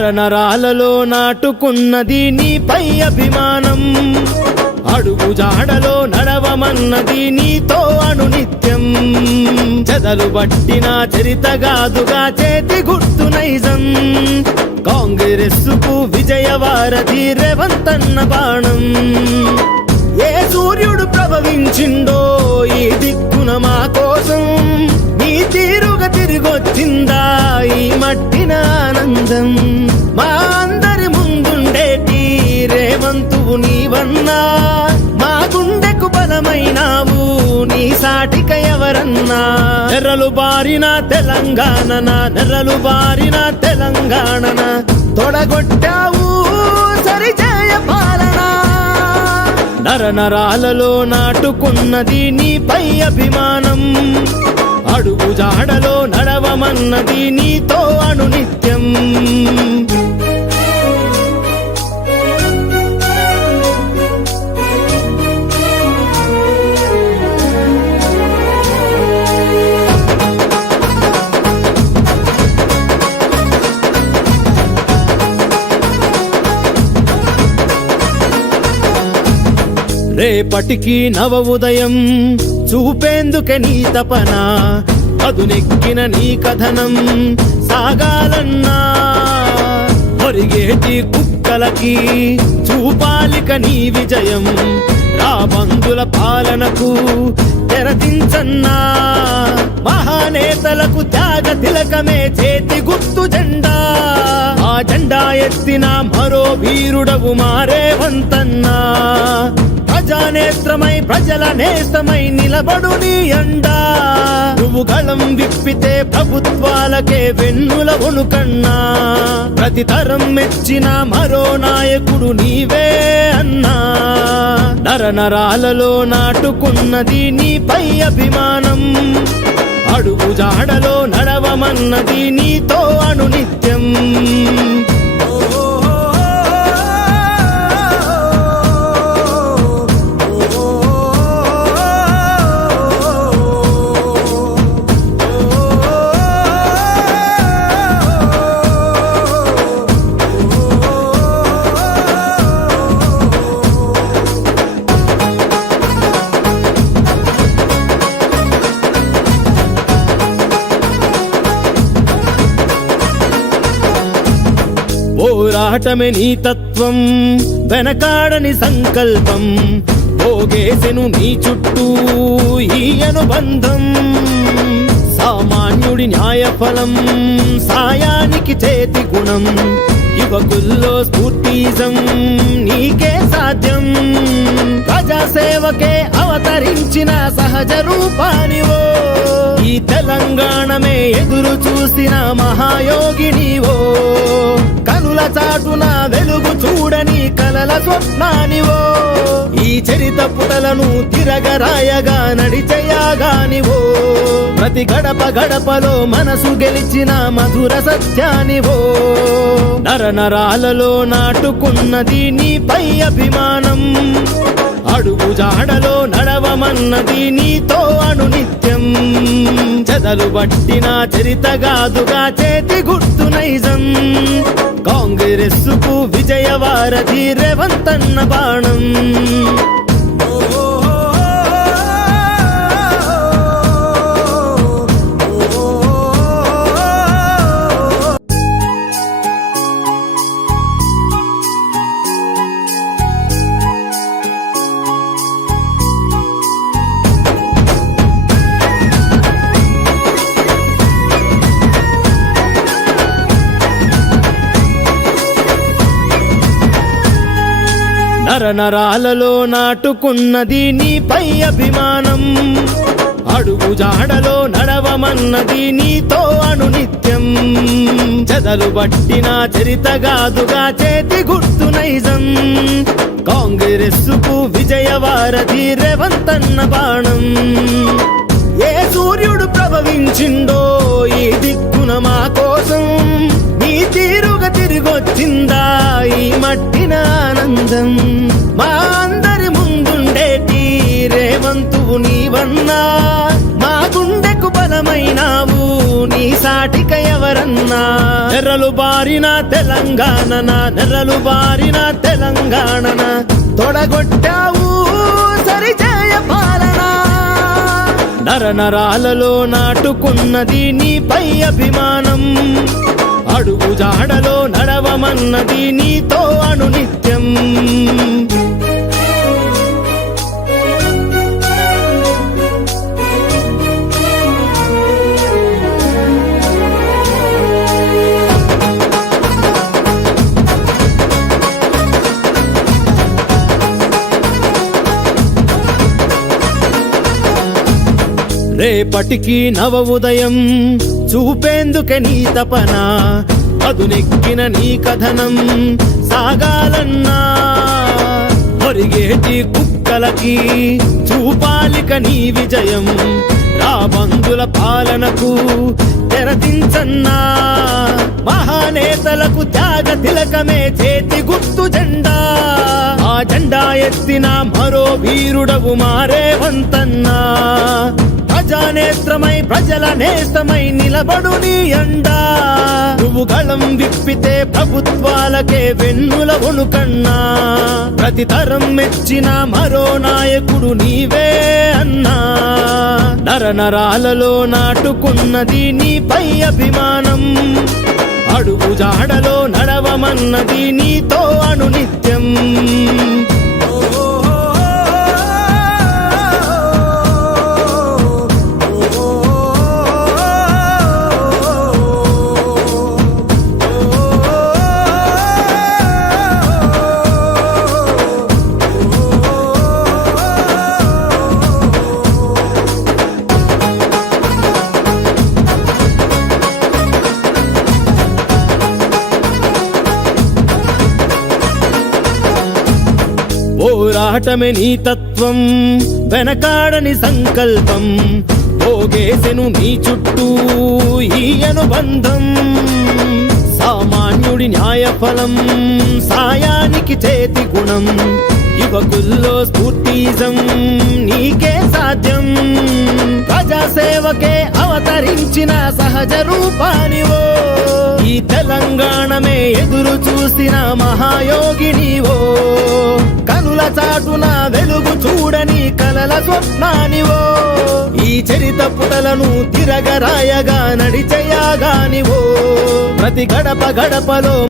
నరనరాలలో నాటుకున్నది నీపై అభిమానం, అడుగు జాడలో నడవమన్నది నీతో అనునిత్యం. చెదలు పట్టిన చరితగాదుగా చేతి గుర్తు నైజం, కాంగ్రెస్సుకు విజయవారధి రేవంతన్న బాణం. ఏ సూర్యుడు ప్రభవించిండో ఈ దిక్కున మా కోసం, నీ తీరుగా తిరిగొచ్చిందా ఈ మట్టిన ఆనందం. మా అందరి ముందుండేటి రేవంతువు నీవన్నా, మా గుండెకు బలమైనావు నీ సాటిక ఎవరన్నా. నెర్రలు బారిన తెలంగాణన, నెర్రలు బారిన తెలంగాణన, తొడగొట్టావు సరిజయ పాలన. నరనరాలలో నాటుకున్నది నీపై అభిమానం, అడుగు జాడలో నడవమన్నది నీతో అనునిత్యం. రేపటికి నవ ఉదయం చూపేందుకే నీ తపన, అదునెక్కిన నీ కథనం సాగాలన్నా. ఒరిగేటి కుక్కలకి చూపాలిక నీ విజయం, రాబందుల పాలనకు తెరదించన్నా. మహానేతలకు త్యాగ తిలకమే చేతి గుర్తు జెండా, ఆ జెండా ఎత్తిన మరో వీరుడవు మారేవంతన్నా. ప్రజానేత్రమై ప్రజల నేస్తమై నిలబడు నీ అండా, నువ్వు గళం విప్పితే ప్రభుత్వాలకే వెన్నుల వణుకన్నా. ప్రతి తరం మెచ్చిన మరో నాయకుడు నీవే అన్నా. నరనరాలలో నాటుకున్నది నీపై అభిమానం, అడుగు జాడలో నడవమన్నది నీతో అనునిత్యం. పోరాటమే నీ తత్వం, వెనకాడని సంకల్పం, పోగేసెను నీ చుట్టూ ఈ అనుబంధం. సామాన్యుడి న్యాయఫలం, సాయానికి చేతి గుణం, యువకుల్లో స్ఫూర్తిజం నీకే సాధ్యం. ప్రజాసేవకే అవతరించిన సహజ రూపానివో, ఈ తెలంగాణమే ఎదురు చూసిన మహాయోగినివో. కనుల చాటున వెలుగు చూడని కలల స్వప్నానివో, ఈ చరిత పుటలను తిరగరాయగా నడిచేయాగానివో. ప్రతి గడప గడపలో మనసు గెలిచిన మధుర సత్యానివో. నరనరాలలో నాటుకున్నది నీపై అభిమానం, అడుగు జాడలో నడవమన్నది నీతో అనునిత్యం. చెదలు పట్టిన చరితగాదుగా చేతి గుర్తు నైజం, కాంగ్రెస్సుకు విజయవారధి రేవంతన్న బాణం. నరనరాలలో నాటుకున్నది నీపై అభిమానం, అడుగు జాడలో నడవమన్నది నీతో అనునిత్యం. చెదలు పట్టిన చరితగాదుగా చేతి గుర్తు నైజం, కాంగ్రెస్సుకు విజయవారధి రేవంతన్న బాణం. ఏ సూర్యుడు ప్రభవించిండో ఈ దిక్కున మా కోసం, నీ తీరుగా తిరిగొచ్చిందా ఈ మట్టిన ఆనందం. మా అందరి ముందుండేటి రేవంతువు నీవన్నా, మా గుండెకు బలమైనావు నీ సాటిక ఎవరన్నా. నెర్రలు బారిన తెలంగాణన నెర్రలు బారిన తెలంగాణన తొడగొట్టావు సరిచేయ పాలన నరనరాలలో నాటుకున్నది నీపై అభిమానం అడుగు జాడలో నడవమన్నది నీతో అనునిత్యం రేపటికి నవ ఉదయం చూపేందుకే నీ తపన అదునెక్కిన నీ కథనం సాగాలన్నా ఒరిగేటి కుక్కలకి చూపాలిక నీ విజయం రాబందుల పాలనకు తెరదించన్నా మహానేతలకు త్యాగ తిలకమే చేతి గుర్తు జెండా ఆ జెండా ఎత్తిన మరో వీరుడవు మారేవంతన్నా ప్రజానేత్రమై ప్రజల నేస్తమై నిలబడు నీ అండా నువ్వు గళం విప్పితే ప్రభుత్వాలకే వెన్నుల వణుకన్నా ప్రతి తరం మెచ్చిన మరో నాయకుడు నీవే అన్నా నరనరాలలో నాటుకున్నది నీపై అభిమానం అడుగు జాడలో నడవమన్నది నీతో అనునిత్యం పోరాటమే నీ తత్వం వెనకాడని సంకల్పం పోగేసెను నీ చుట్టూ ఈ అనుబంధం సామాన్యుడి న్యాయఫలం సాయానికి చేతి గుణం యువకుల్లో స్ఫూర్తిజం నీకే సాధ్యం ప్రజాసేవకే అవతరించిన సహజ రూపానివో ఈ తెలంగాణమే ఎదురు చూసిన మహాయోగినివో కనుల చాటున వెలుగు చూడని కలల స్వప్నానివో ఈ చరిత పుటలను తిరగరాయగా నడిచేయాగానివో ప్రతి గడప గడపలో